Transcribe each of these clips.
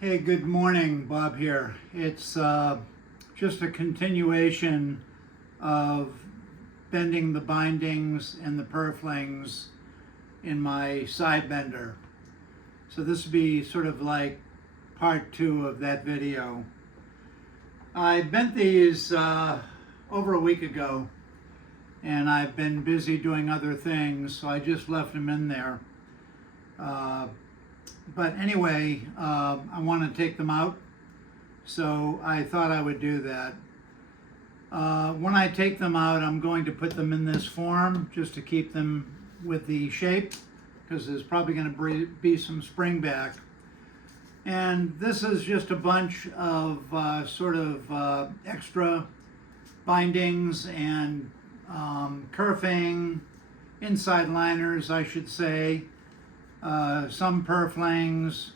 Hey, good morning, Bob here. It's just a continuation of bending the bindings and the purflings in my side bender. So this would be sort of like part 2 of that video. I bent these over a week ago, and I've been busy doing other things, so I just left them in there. But anyway, I want to take them out, so I thought I would do that. When I take them out, I'm going to put them in this form just to keep them with the shape, because there's probably going to be some spring back. And this is just a bunch of extra bindings and kerfing, inside liners, I should say. Some purflings,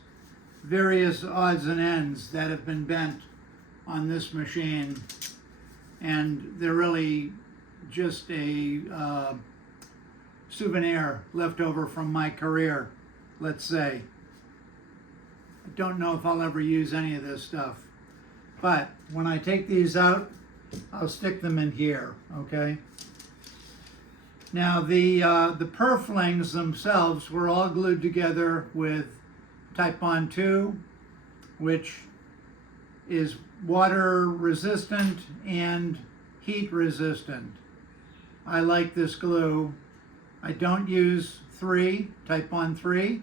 various odds and ends that have been bent on this machine, and they're really just a souvenir left over from my career, let's say. I don't know if I'll ever use any of this stuff, but when I take these out, I'll stick them in here, okay? Now the purflings themselves were all glued together with Titebond 2, which is water resistant and heat resistant. I like this glue. I don't use Titebond 3.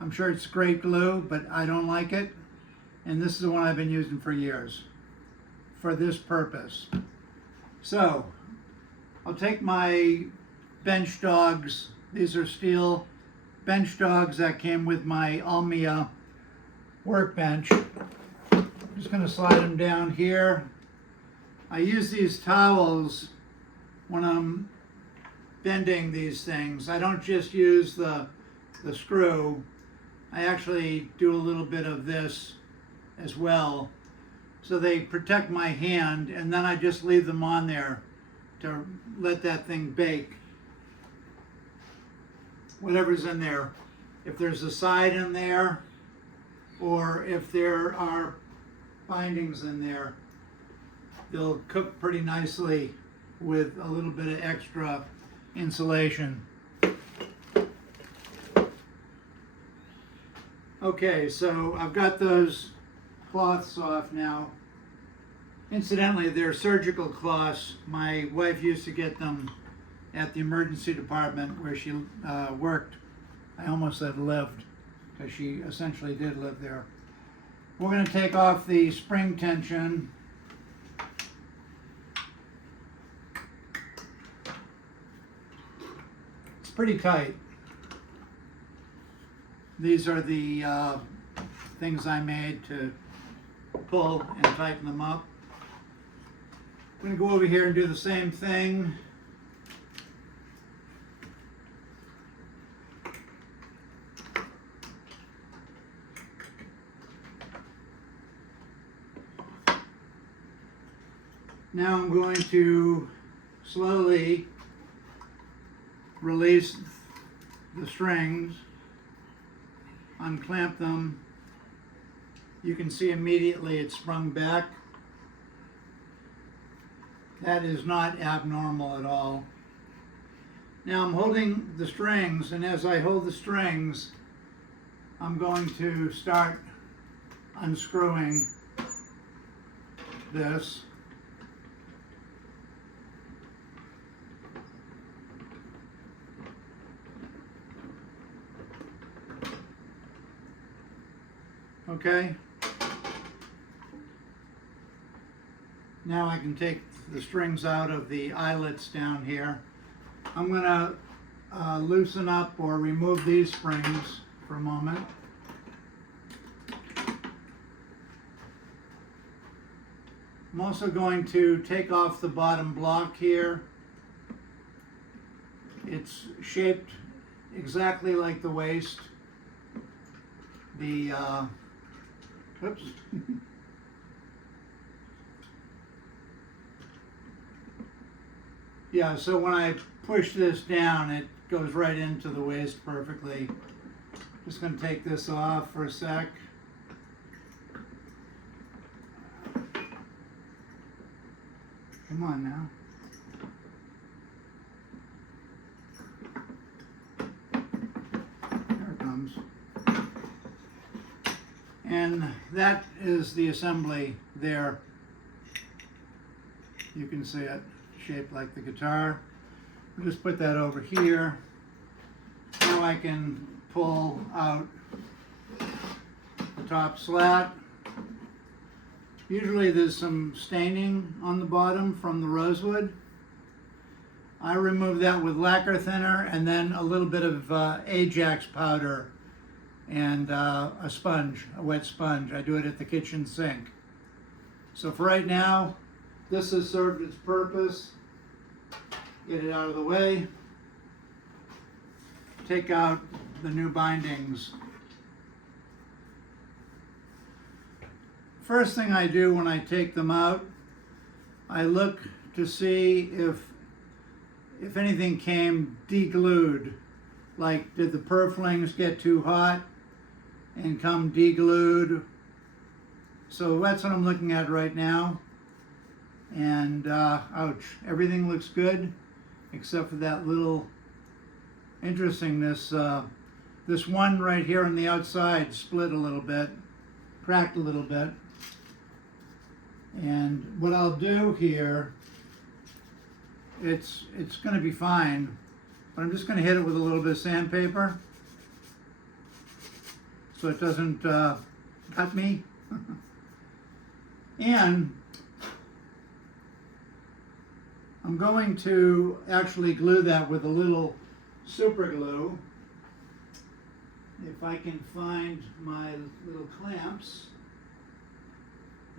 I'm sure it's great glue, but I don't like it. And this is the one I've been using for years for this purpose. So I'll take my bench dogs. These are steel bench dogs that came with my Almia workbench. I'm just going to slide them down here. I use these towels when I'm bending these things. I don't just use the screw. I actually do a little bit of this as well. So they protect my hand, and then I just leave them on there to let that thing bake. Whatever's in there. If there's a side in there, or if there are bindings in there, they'll cook pretty nicely with a little bit of extra insulation. Okay, so I've got those cloths off now. Incidentally, they're surgical cloths. My wife used to get them at the emergency department where she worked. I almost said lived, because she essentially did live there. We're going to take off the spring tension. It's pretty tight. These are the things I made to pull and tighten them up. I'm going to go over here and do the same thing. Now I'm going to slowly release the strings, unclamp them. You can see immediately it sprung back. That is not abnormal at all. Now I'm holding the strings, and as I hold the strings, I'm going to start unscrewing this. Okay. Now I can take the strings out of the eyelets down here. I'm going to loosen up or remove these springs for a moment. I'm also going to take off the bottom block here. It's shaped exactly like the waist. Oops. Yeah, so when I push this down, it goes right into the waist perfectly. Just going to take this off for a sec. Come on now. There it comes. And that is the assembly there. You can see it shaped like the guitar. We'll just put that over here. Now I can pull out the top slat. Usually there's some staining on the bottom from the rosewood. I remove that with lacquer thinner and then a little bit of Ajax powder and a sponge, a wet sponge. I do it at the kitchen sink. So for right now, this has served its purpose. Get it out of the way. Take out the new bindings. First thing I do when I take them out, I look to see if anything came deglued. Like, did the purflings get too hot and come deglued? So that's what I'm looking at right now. And ouch, everything looks good except for that little interestingness. This one right here on the outside split a little bit, cracked a little bit. And what I'll do here, it's going to be fine, but I'm just going to hit it with a little bit of sandpaper so it doesn't cut me. And I'm going to actually glue that with a little super glue. If I can find my little clamps.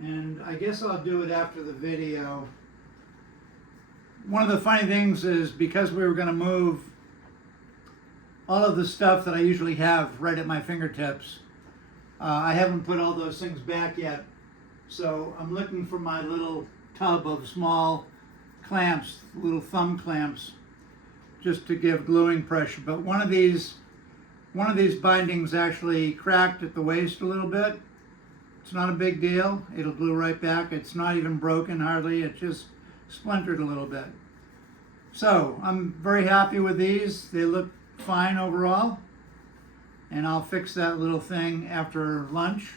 And I guess I'll do it after the video. One of the funny things is because we were going to move all of the stuff that I usually have right at my fingertips, I haven't put all those things back yet. So I'm looking for my little tub of small clamps, little thumb clamps, just to give gluing pressure. But one of these bindings actually cracked at the waist a little bit. It's not a big deal. It'll glue right back. It's not even broken hardly. It just splintered a little bit. So I'm very happy with these. They look fine overall. And I'll fix that little thing after lunch.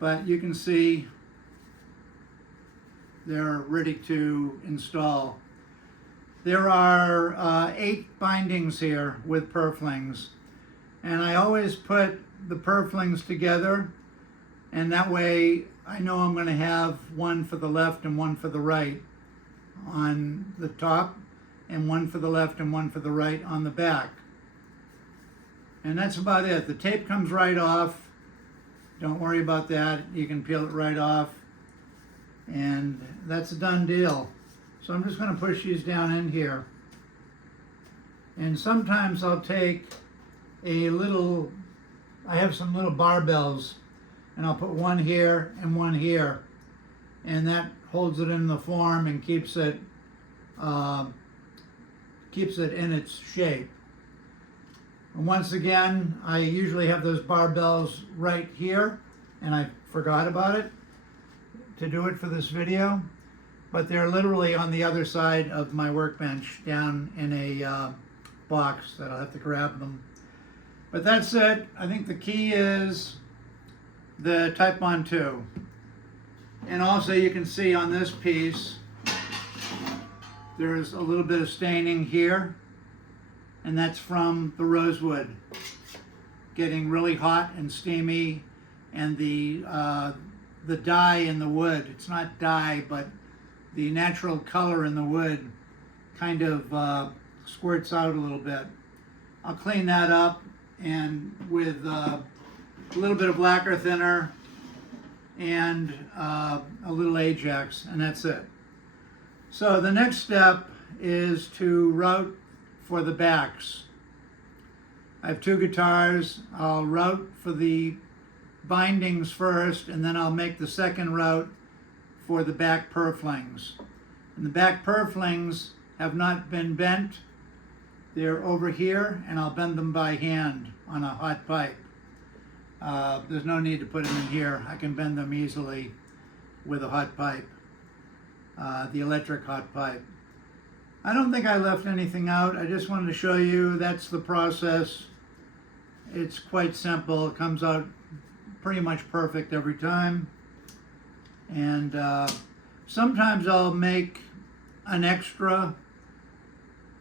But you can see they're ready to install. There are 8 bindings here with purflings. And I always put the purflings together, and that way I know I'm going to have one for the left and one for the right on the top, and one for the left and one for the right on the back. And that's about it. The tape comes right off. Don't worry about that. You can peel it right off. And that's a done deal. So I'm just going to push these down in here. And sometimes I'll take a little, I have some little barbells, and I'll put one here and one here. And that holds it in the form and keeps it in its shape. And once again, I usually have those barbells right here, and I forgot about it to do it for this video, but they're literally on the other side of my workbench down in a box that I'll have to grab them. But that's it. I think the key is the Titebond 2. And also you can see on this piece, there's a little bit of staining here, and that's from the rosewood getting really hot and steamy, and the dye in the wood, it's not dye, but the natural color in the wood kind of squirts out a little bit. I'll clean that up, and with a little bit of lacquer thinner and a little Ajax, and that's it. So the next step is to route for the backs. I have 2 guitars. I'll route for the bindings first, and then I'll make the second route for the back purflings. And the back purflings have not been bent. They're over here, and I'll bend them by hand on a hot pipe. There's no need to put them in here. I can bend them easily with a hot pipe. the electric hot pipe. I don't think I left anything out. I just wanted to show you that's the process. It's quite simple. It comes out pretty much perfect every time. And sometimes I'll make an extra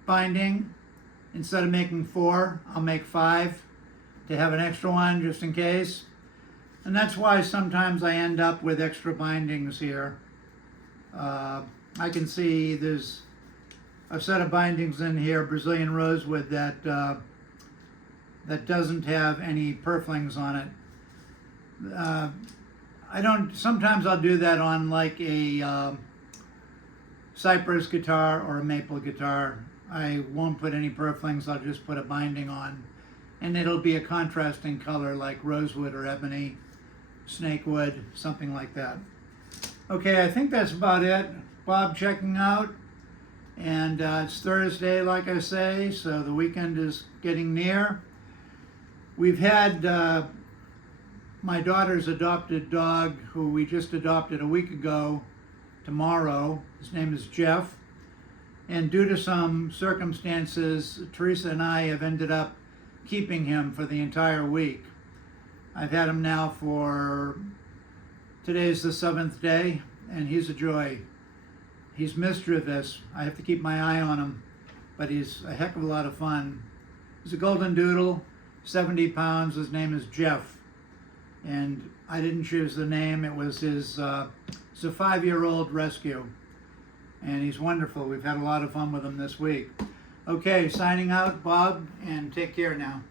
binding. Instead of making 4, I'll make 5 to have an extra one just in case. And that's why sometimes I end up with extra bindings here. I can see there's a set of bindings in here, Brazilian rosewood, that doesn't have any purflings on it. Sometimes I'll do that on like a cypress guitar or a maple guitar. I won't put any purflings, I'll just put a binding on. And it'll be a contrasting color like rosewood or ebony, snakewood, something like that. Okay, I think that's about it. Bob checking out. And it's Thursday, like I say, so the weekend is getting near. We've had my daughter's adopted dog, who we just adopted a week ago, tomorrow. His name is Jeff. And due to some circumstances, Teresa and I have ended up keeping him for the entire week. I've had him now for, today's the 7th day, and he's a joy. He's mischievous. I have to keep my eye on him, but he's a heck of a lot of fun. He's a golden doodle, 70 pounds. His name is Jeff. And I didn't choose the name. It was it's a 5-year-old rescue. And he's wonderful. We've had a lot of fun with him this week. Okay, signing out, Bob, and take care now.